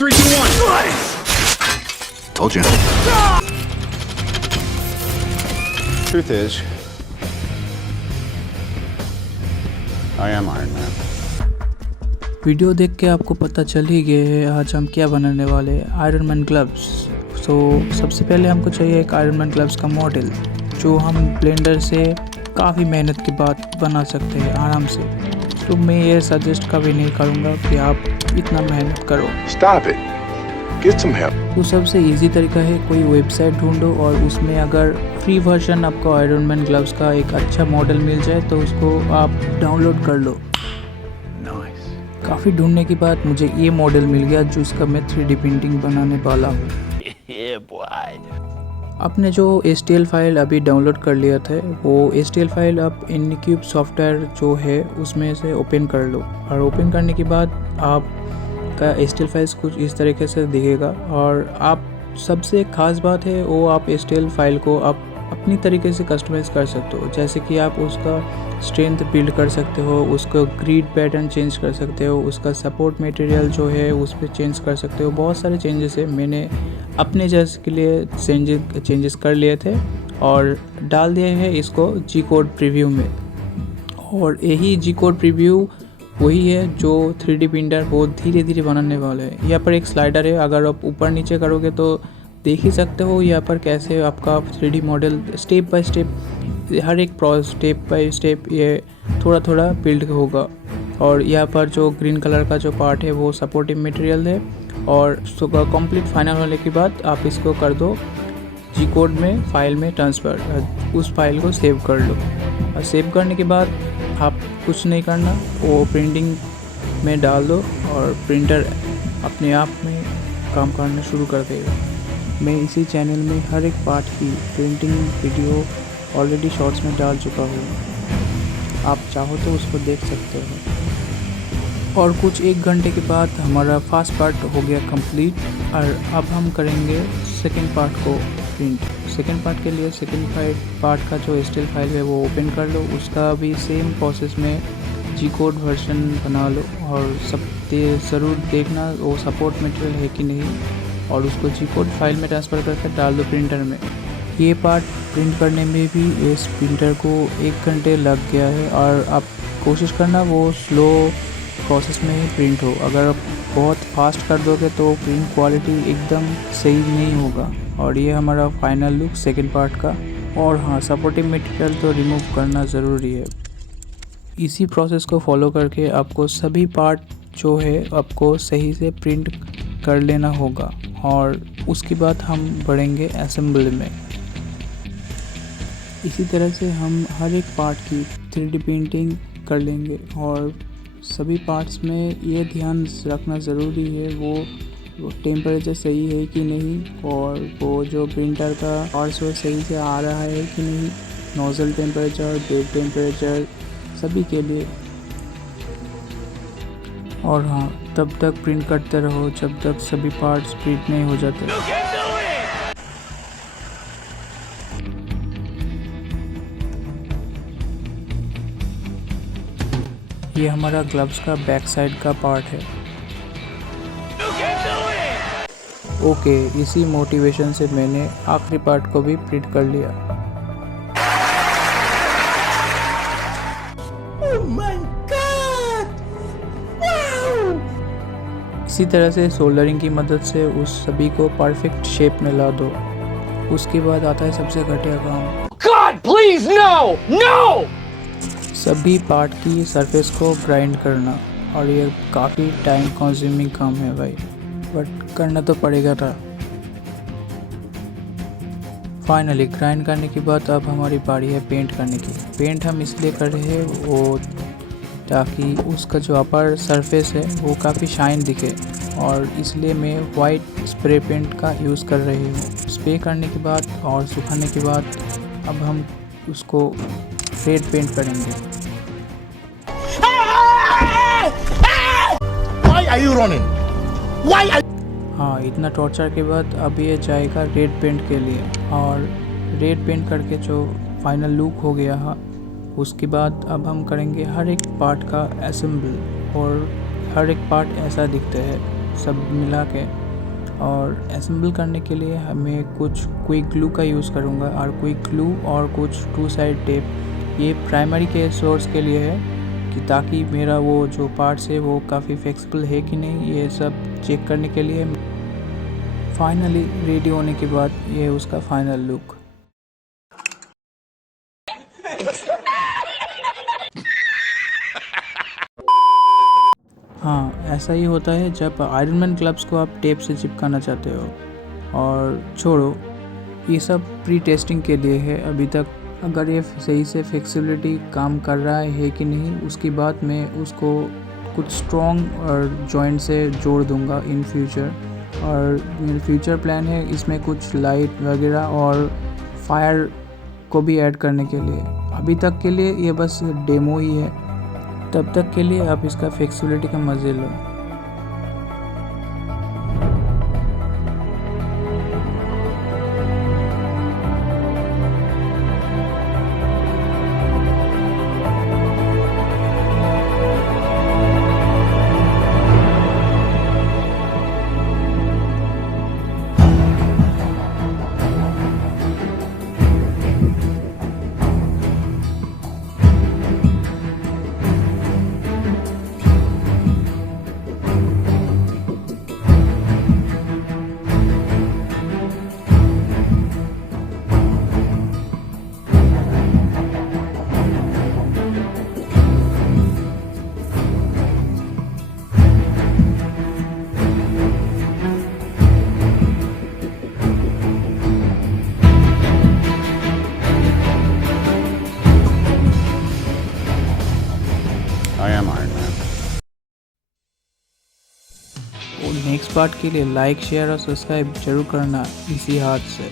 3, 2, 1. Told you. Truth is, I am Iron Man. Video देख के आपको पता चल ही गया है आज हम क्या बनाने वाले हैं, आयरन मैन ग्लव्स। सो सबसे पहले हमको चाहिए एक आयरन मैन ग्लव्स का मॉडल जो हम ब्लेंडर से काफ़ी मेहनत के बाद बना सकते हैं आराम से। तो मैं ये सजेस्ट कभी नहीं करूँगा कि आप इतना मेहनत करो। Stop it. Get some help. तो सबसे इजी तरीका है कोई वेबसाइट ढूंढो और उसमें अगर फ्री वर्जन आपको आयरन मैन ग्लव्स का एक अच्छा मॉडल मिल जाए तो उसको आप डाउनलोड कर लो। काफ़ी ढूंढने के बाद मुझे ये मॉडल मिल गया जिसका मैं 3D प्रिंटिंग बनाने वाला हूँ। आपने जो HTML फाइल अभी डाउनलोड कर लिया था वो HTML फाइल आप Anycube सॉफ्टवेयर जो है उसमें से ओपन कर लो और ओपन करने के बाद आपका HTML फाइल्स कुछ इस तरीके से दिखेगा। और आप सबसे ख़ास बात है वो आप HTML फाइल को आप अपनी तरीके से कस्टमाइज़ कर सकते हो, जैसे कि आप उसका स्ट्रेंथ बिल्ड कर सकते हो, उसको ग्रिड पैटर्न चेंज कर सकते हो, उसका सपोर्ट मटेरियल जो है उस पर चेंज कर सकते हो। बहुत सारे चेंजेस है, मैंने अपने जैसे के लिए चेंजेस कर लिए थे और डाल दिए हैं इसको जी कोड प्रीव्यू में। और यही जी कोड प्रीव्यू वही है जो 3D प्रिंटर बहुत धीरे धीरे बनाने वाले हैं। यहाँ पर एक स्लाइडर है, अगर आप ऊपर नीचे करोगे तो देख ही सकते हो यहाँ पर कैसे आपका 3D model step by step हर एक स्टेप बाय स्टेप ये थोड़ा थोड़ा बिल्ड होगा। और यहाँ पर जो ग्रीन कलर का जो पार्ट है वो सपोर्टिव मटेरियल है। और कंप्लीट फाइनल होने के बाद आप इसको कर दो जी कोड में फाइल में ट्रांसफ़र, उस फाइल को सेव कर लो। और सेव करने के बाद आप कुछ नहीं करना, वो प्रिंटिंग में डाल दो और प्रिंटर अपने आप में काम करना शुरू कर देगा। मैं इसी चैनल में हर एक पार्ट की प्रिंटिंग वीडियो ऑलरेडी शॉर्ट्स में डाल चुका हूँ, आप चाहो तो उसको देख सकते हो। और कुछ 1 घंटे के बाद हमारा फर्स्ट पार्ट हो गया कंप्लीट और अब हम करेंगे सेकंड पार्ट को प्रिंट। सेकंड पार्ट के लिए सेकंड पार्ट का जो HTML फाइल है वो ओपन कर लो, उसका भी सेम प्रोसेस में जी कोड वर्जन बना लो और सब ज़रूर देखना वो सपोर्ट मटेरियल है कि नहीं, और उसको जी कोड फाइल में ट्रांसफ़र करके डाल दो प्रिंटर में। ये पार्ट प्रिंट करने में भी इस प्रिंटर को 1 घंटे लग गया है और आप कोशिश करना वो स्लो प्रोसेस में ही प्रिंट हो। अगर आप बहुत फास्ट कर दोगे तो प्रिंट क्वालिटी एकदम सही नहीं होगा। और ये हमारा फाइनल लुक सेकंड पार्ट का। और हाँ, सपोर्टिव मटेरियल तो रिमूव करना ज़रूरी है। इसी प्रोसेस को फॉलो करके आपको सभी पार्ट जो है आपको सही से प्रिंट कर लेना होगा और उसके बाद हम बढ़ेंगे असेंबली में। इसी तरह से हम हर एक पार्ट की 3D प्रिंटिंग कर लेंगे और सभी पार्ट्स में ये ध्यान रखना ज़रूरी है वो टेम्परेचर सही है कि नहीं, और वो जो प्रिंटर का पार्ट्स वो सही से आ रहा है कि नहीं, नोज़ल टेम्परेचर, बेड टेम्परेचर सभी के लिए। और हाँ, तब तक प्रिंट करते रहो जब तक सभी पार्ट्स प्रिंट नहीं हो जाते। ये हमारा ग्लव्स का बैक साइड का पार्ट है। ओके, इसी मोटिवेशन से मैंने आखिरी पार्ट को भी प्रिंट कर लिया। Oh my God! Wow! इसी तरह से सोल्डरिंग की मदद से उस सभी को परफेक्ट शेप में ला दो। उसके बाद आता है सबसे घटिया काम। God, please, no! No! सभी पार्ट की सरफेस को ग्राइंड करना, और ये काफ़ी टाइम कंज्यूमिंग काम है भाई, बट करना तो पड़ेगा था। फाइनली ग्राइंड करने के बाद अब हमारी बारी है पेंट करने की। पेंट हम इसलिए कर रहे हैं वो ताकि उसका जो अपर सरफेस है वो काफ़ी शाइन दिखे, और इसलिए मैं वाइट स्प्रे पेंट का यूज़ कर रही हूँ। स्प्रे करने के बाद और सुखाने के बाद अब हम उसको रेड पेंट करेंगे। Why are you running? Why are हाँ, इतना टॉर्चर के बाद अब ये जाएगा रेड पेंट के लिए, और रेड पेंट करके जो फाइनल लुक हो गया है उसके बाद अब हम करेंगे हर एक पार्ट का असेंबल, और हर एक पार्ट ऐसा दिखता है सब मिला के। और असेंबल करने के लिए हमें कुछ क्विक ग्लू का यूज़ करूँगा, और क्विक ग्लू और कुछ 2 साइड टेप ये प्राइमरी के सोर्स के लिए है कि ताकि मेरा वो जो पार्ट्स है वो काफ़ी फ्लेक्सिबल है कि नहीं, ये सब चेक करने के लिए। फाइनली रेडी होने के बाद ये उसका फाइनल लुक। हाँ, ऐसा ही होता है जब आयरन मैन ग्लव्स को आप टेप से चिपकाना चाहते हो। और छोड़ो, ये सब प्री टेस्टिंग के लिए है अभी तक। अगर ये सही से फ्लेक्सिबिलिटी काम कर रहा है कि नहीं, उसके बाद मैं उसको कुछ स्ट्रॉन्ग और जॉइंट से जोड़ दूंगा इन फ्यूचर। और मेरा फ्यूचर प्लान है इसमें कुछ लाइट वगैरह और फायर को भी ऐड करने के लिए। अभी तक के लिए ये बस डेमो ही है, तब तक के लिए आप इसका फ्लेक्सिबिलिटी का मज़े लो। I am Iron Man. और नेक्स्ट पार्ट के लिए लाइक, शेयर और सब्सक्राइब जरूर करना इसी हाथ से।